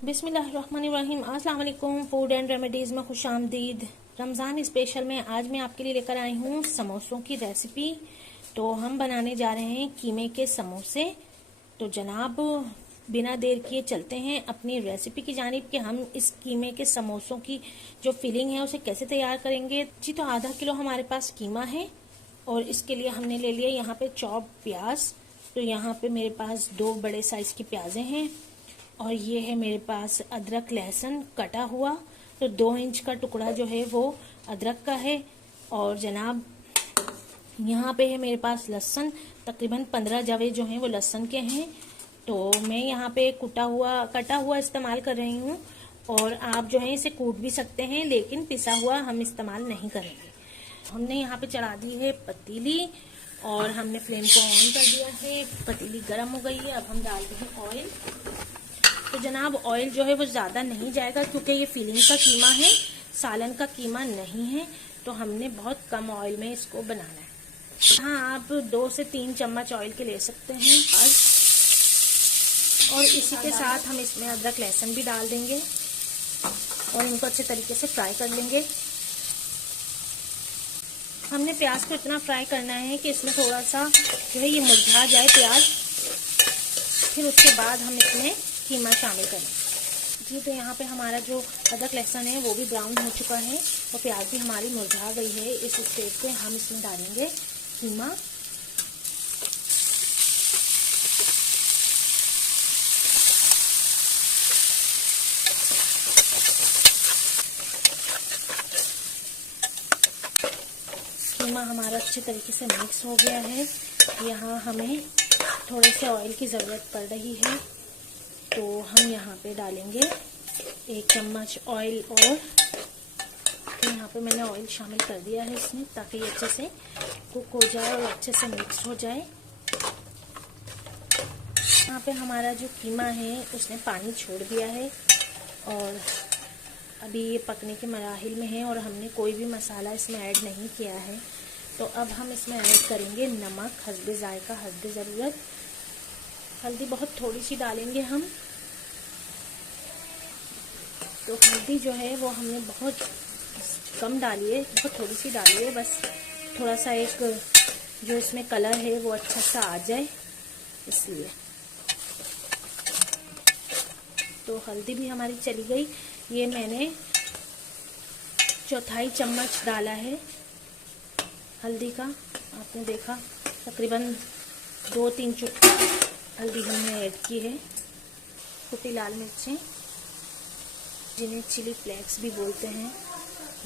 बिस्मिल्लाहिर्रहमानिर्रहीम। अस्सलाम वालेकुम। फूड एंड रेमेडीज में खुश आमदीद। रमज़ान स्पेशल में आज मैं आपके लिए लेकर आई हूँ समोसों की रेसिपी। तो हम बनाने जा रहे हैं कीमे के समोसे। तो जनाब बिना देर किए चलते हैं अपनी रेसिपी की जानिब कि हम इस कीमे के समोसों की जो फिलिंग है उसे कैसे तैयार करेंगे। जी तो आधा किलो हमारे पास कीमा है और इसके लिए हमने ले लिया यहाँ पे चॉप प्याज। तो यहाँ पे मेरे पास 2 बड़े साइज की प्याजें हैं और ये है मेरे पास अदरक लहसुन कटा हुआ। तो 2 इंच का टुकड़ा जो है वो अदरक का है। और जनाब यहाँ पे है मेरे पास लहसुन, तकरीबन 15 जवे जो हैं वो लहसुन के हैं। तो मैं यहाँ पे कटा हुआ इस्तेमाल कर रही हूँ और आप जो है इसे कूट भी सकते हैं, लेकिन पिसा हुआ हम इस्तेमाल नहीं करेंगे। हमने यहाँ पे चढ़ा दी है पतीली और हमने फ्लेम को ऑन कर दिया है। पतीली गर्म हो गई है। अब हम डालते हैं ऑयल। तो जनाब ऑयल जो है वो ज़्यादा नहीं जाएगा क्योंकि ये फिलिंग का कीमा है, सालन का कीमा नहीं है। तो हमने बहुत कम ऑयल में इसको बनाना है। हाँ, आप 2 से 3 चम्मच ऑयल के ले सकते हैं आज। और इसी के साथ हम इसमें अदरक लहसुन भी डाल देंगे और इनको अच्छे तरीके से फ्राई कर लेंगे। हमने प्याज को इतना फ्राई करना है कि इसमें थोड़ा सा जो है ये मुरझा जाए प्याज। फिर उसके बाद हम इसमें कीमा शामिल करें। जी तो यहाँ पे हमारा जो अदरक लहसुन है वो भी ब्राउन हो चुका है और प्याज भी हमारी मुरझा गई है। इस स्टेज पे हम इसमें डालेंगे कीमा। कीमा हमारा अच्छे तरीके से मिक्स हो गया है। यहाँ हमें थोड़े से ऑयल की ज़रूरत पड़ रही है तो हम यहाँ पे डालेंगे 1 चम्मच ऑयल। और तो यहाँ पे मैंने ऑयल शामिल कर दिया है इसमें ताकि ये अच्छे से कुक हो जाए और अच्छे से मिक्स हो जाए। यहाँ पे हमारा जो कीमा है उसने पानी छोड़ दिया है और अभी ये पकने के मराहिल में है और हमने कोई भी मसाला इसमें ऐड नहीं किया है। तो अब हम इसमें ऐड करेंगे नमक हस्बे जायका, हस्बे ज़रूरत। हल्दी बहुत थोड़ी सी डालेंगे हम। तो हल्दी जो है वो हमने बहुत कम डाली है, बहुत थोड़ी सी डाली है, बस थोड़ा सा एक जो इसमें कलर है वो अच्छा सा आ जाए इसलिए। तो हल्दी भी हमारी चली गई। ये मैंने 1/4 चम्मच डाला है हल्दी का। आपने देखा तकरीबन 2-3 चुटकी हल्दी हमने ऐड की है। कुटी लाल मिर्चें जिन्हें चिली फ्लेक्स भी बोलते हैं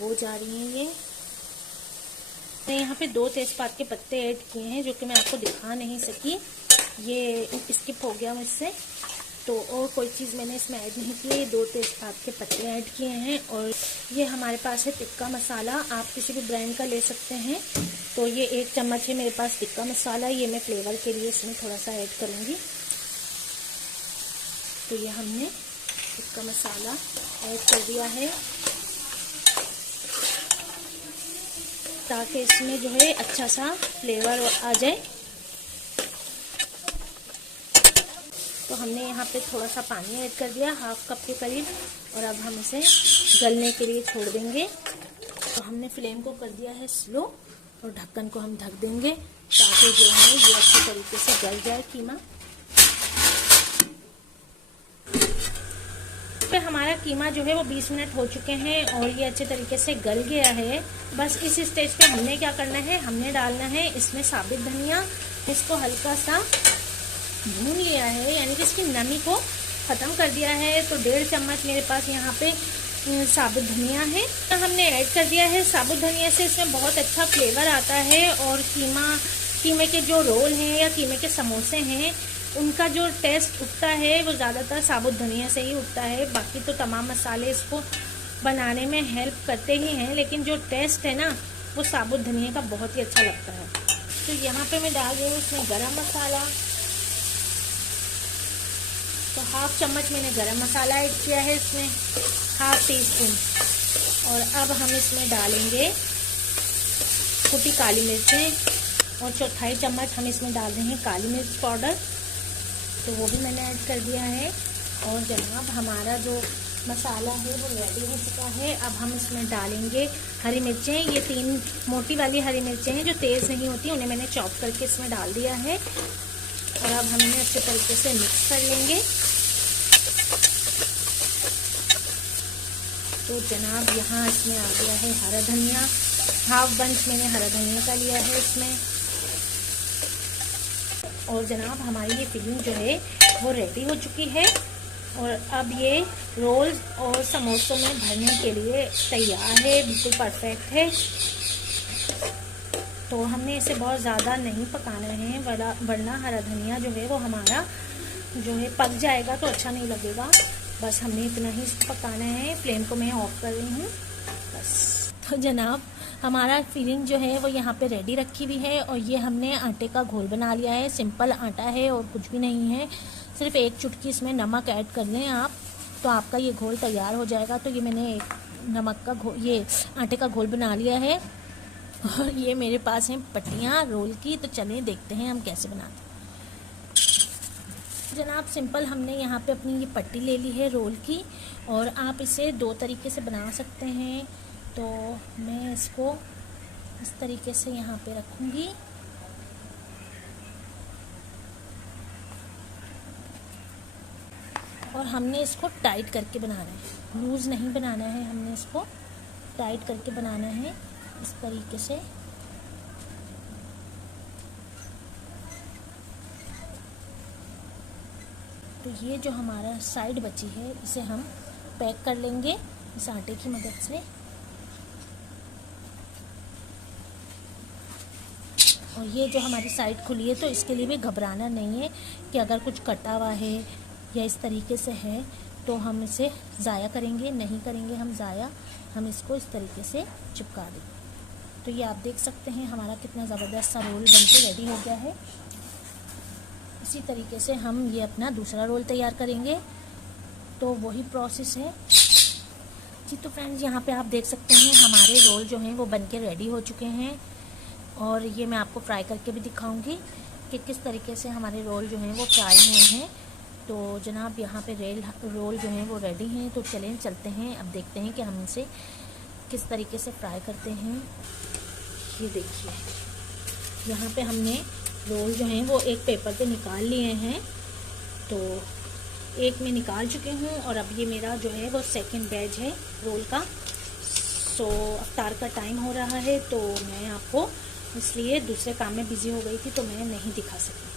वो जा रही हैं। ये मैं यहाँ पे 2 तेजपात के पत्ते ऐड किए हैं जो कि मैं आपको दिखा नहीं सकी, ये स्किप हो गया मुझसे। तो और कोई चीज़ मैंने इसमें ऐड नहीं की है। 2 तेजपात के पत्ते ऐड किए हैं। और ये हमारे पास है टिक्का मसाला, आप किसी भी ब्रांड का ले सकते हैं। तो ये 1 चम्मच है मेरे पास टिक्का मसाला। ये मैं फ्लेवर के लिए इसमें थोड़ा सा ऐड करूँगी। तो ये हमने टिक्का मसाला ऐड कर दिया है ताकि इसमें जो है अच्छा सा फ्लेवर आ जाए। तो हमने यहाँ पे थोड़ा सा पानी ऐड कर दिया, 1/2 कप के करीब। और अब हम इसे गलने के लिए छोड़ देंगे। तो हमने फ्लेम को कर दिया है स्लो और ढक्कन को हम ढक देंगे ताकि जो है ये अच्छे तरीके से गल जाए कीमा। तो हमारा कीमा जो है वो 20 मिनट हो चुके हैं और ये अच्छे तरीके से गल गया है। बस इस स्टेज पे हमने क्या करना है, हमने डालना है इसमें साबित धनिया। इसको हल्का सा भून लिया है, यानी कि इसकी नमी को ख़त्म कर दिया है। तो 1.5 चम्मच मेरे पास यहाँ पे साबुत धनिया है, हमने ऐड कर दिया है। साबुत धनिया से इसमें बहुत अच्छा फ्लेवर आता है और कीमे के जो रोल हैं या कीमे के समोसे हैं उनका जो टेस्ट उठता है वो ज़्यादातर साबुत धनिया से ही उठता है। बाकी तो तमाम मसाले इसको बनाने में हेल्प करते ही हैं, लेकिन जो टेस्ट है ना वो साबुत धनिया का बहुत ही अच्छा लगता है। तो यहाँ पे मैं डाल रही हूँ इसमें गरम मसाला। तो 1/2 चम्मच मैंने गरम मसाला ऐड किया है इसमें, 1/2 टीस्पून। और अब हम इसमें डालेंगे कुटी काली मिर्चें और 1/4 चम्मच हम इसमें डाल रहे हैं काली मिर्च पाउडर। तो वो भी मैंने ऐड कर दिया है। और जनाब हमारा जो मसाला है वो रेडी हो चुका है। अब हम इसमें डालेंगे हरी मिर्चें। ये 3 मोटी वाली हरी मिर्चें हैं जो तेज़ नहीं होती, उन्हें मैंने चॉप करके इसमें डाल दिया है। और अब हम इन्हें अच्छे तरीके से मिक्स कर लेंगे। तो जनाब यहाँ इसमें आ गया है हरा धनिया, हाफ बंच मैंने हरा धनिया का लिया है इसमें। और जनाब हमारी ये फिलिंग जो है वो रेडी हो चुकी है और अब ये रोल्स और समोसों में भरने के लिए तैयार है, बिल्कुल परफेक्ट है। तो हमने इसे बहुत ज़्यादा नहीं पकाना है, वरना हरा धनिया जो है वो हमारा जो है पक जाएगा तो अच्छा नहीं लगेगा। बस हमने इतना ही पकाना है। फ्लेम को मैं ऑफ कर रही हूँ बस। तो जनाब हमारा फिलिंग जो है वो यहाँ पे रेडी रखी हुई है और ये हमने आटे का घोल बना लिया है। सिंपल आटा है और कुछ भी नहीं है, सिर्फ एक चुटकी इसमें नमक ऐड कर लें आप, तो आपका ये घोल तैयार हो जाएगा। तो ये मैंने ये आटे का घोल बना लिया है और ये मेरे पास हैं पट्टियाँ रोल की। तो चलें देखते हैं हम कैसे बनाते हैं। जनाब सिंपल हमने यहाँ पे अपनी ये पट्टी ले ली है रोल की, और आप इसे 2 तरीके से बना सकते हैं। तो मैं इसको इस तरीके से यहाँ पे रखूँगी और हमने इसको टाइट करके बनाना है, लूज़ नहीं बनाना है, हमने इसको टाइट करके बनाना है इस तरीके से। तो ये जो हमारा साइड बची है इसे हम पैक कर लेंगे इस आटे की मदद से। और ये जो हमारी साइड खुली है तो इसके लिए भी घबराना नहीं है कि अगर कुछ कटा हुआ है या इस तरीके से है तो हम इसे ज़ाया करेंगे, नहीं करेंगे हम ज़ाया, हम इसको इस तरीके से चिपका देंगे। तो ये आप देख सकते हैं हमारा कितना ज़बरदस्त सा रोल बनके रेडी हो गया है। इसी तरीके से हम ये अपना दूसरा रोल तैयार करेंगे। तो वही प्रोसेस है जी। तो फ्रेंड्स यहाँ पे आप देख सकते हैं हमारे रोल जो हैं वो बनके रेडी हो चुके हैं और ये मैं आपको फ्राई करके भी दिखाऊंगी कि किस तरीके से हमारे रोल जो हैं वो फ्राई हुए हैं। तो जनाब यहाँ पे रोल जो हैं वो रेडी हैं। तो चलते हैं, अब देखते हैं कि हम इसे किस तरीके से फ्राई करते हैं। ये देखिए यहाँ पे हमने रोल जो हैं वो एक पेपर पे निकाल लिए हैं। तो एक मैं निकाल चुकी हूँ और अब ये मेरा जो है वो सेकंड बैच है रोल का। सो अफ्तार का टाइम हो रहा है तो मैं आपको इसलिए दूसरे काम में बिज़ी हो गई थी तो मैं नहीं दिखा सकी,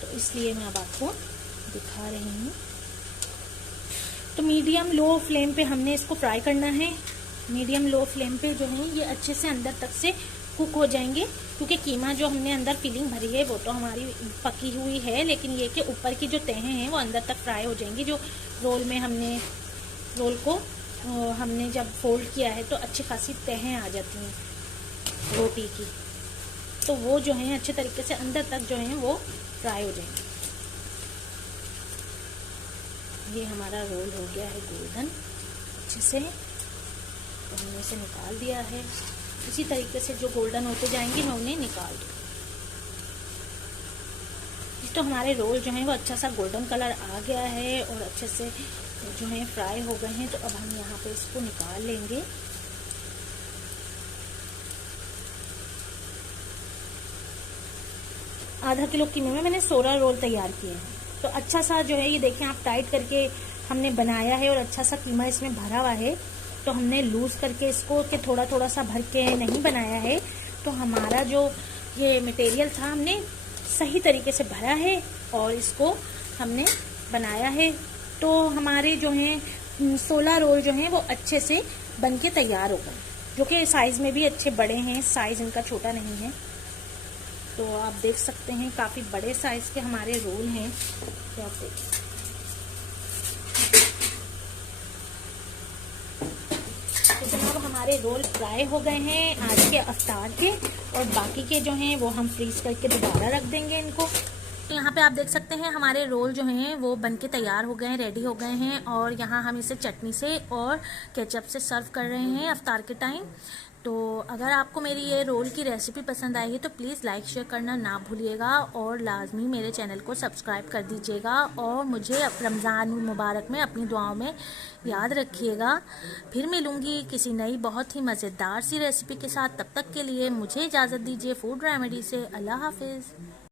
तो इसलिए मैं अब आपको दिखा रही हूँ। तो मीडियम लो फ्लेम पे हमने इसको फ्राई करना है। मीडियम लो फ्लेम पे जो है ये अच्छे से अंदर तक से कुक हो जाएंगे, क्योंकि कीमा जो हमने अंदर फिलिंग भरी है वो तो हमारी पकी हुई है, लेकिन ये कि ऊपर की जो तहें हैं वो अंदर तक फ्राई हो जाएंगी। जो रोल में हमने रोल को हमने जब फोल्ड किया है तो अच्छी खासी तहें आ जाती हैं रोटी की, तो वो जो है अच्छे तरीके से अंदर तक जो है वो फ्राई हो जाएंगे। ये हमारा रोल हो गया है गोल्डन अच्छे से, तो हमने इसे निकाल दिया है। इसी तरीके से जो गोल्डन होते जाएंगे मैं उन्हें निकाल दूँ। तो हमारे रोल जो हैं वो अच्छा सा गोल्डन कलर आ गया है और अच्छे से जो है फ्राई हो गए हैं। तो अब हम यहाँ पे इसको निकाल लेंगे। आधा किलो कीमे में मैंने 16 रोल तैयार किए हैं। तो अच्छा सा जो है ये देखें आप, टाइट करके हमने बनाया है और अच्छा सा कीमा इसमें भरा हुआ है। तो हमने लूज़ करके इसको कि थोड़ा थोड़ा सा भर के नहीं बनाया है। तो हमारा जो ये मटेरियल था हमने सही तरीके से भरा है और इसको हमने बनाया है। तो हमारे जो हैं 16 रोल जो हैं वो अच्छे से बन के तैयार हो गए, जो कि साइज़ में भी अच्छे बड़े हैं, साइज़ इनका छोटा नहीं है। तो आप देख सकते हैं काफ़ी बड़े साइज़ के हमारे रोल हैं। तो आप देखिए तो जनाब हमारे रोल फ्राई हो गए हैं आज के अफ्तार के, और बाकी के जो हैं वो हम फ्रीज करके दोबारा रख देंगे इनको। तो यहाँ पे आप देख सकते हैं हमारे रोल जो हैं वो बनके तैयार हो गए हैं, रेडी हो गए हैं, और यहाँ हम इसे चटनी से और केचप से सर्व कर रहे हैं अफ्तार के टाइम। तो अगर आपको मेरी ये रोल की रेसिपी पसंद आएगी तो प्लीज़ लाइक शेयर करना ना भूलिएगा और लाजमी मेरे चैनल को सब्सक्राइब कर दीजिएगा और मुझे रमज़ान मुबारक में अपनी दुआओं में याद रखिएगा। फिर मिलूँगी किसी नई बहुत ही मज़ेदार सी रेसिपी के साथ। तब तक के लिए मुझे इजाज़त दीजिए फूड रेमेडी से। अल्लाह हाफिज़।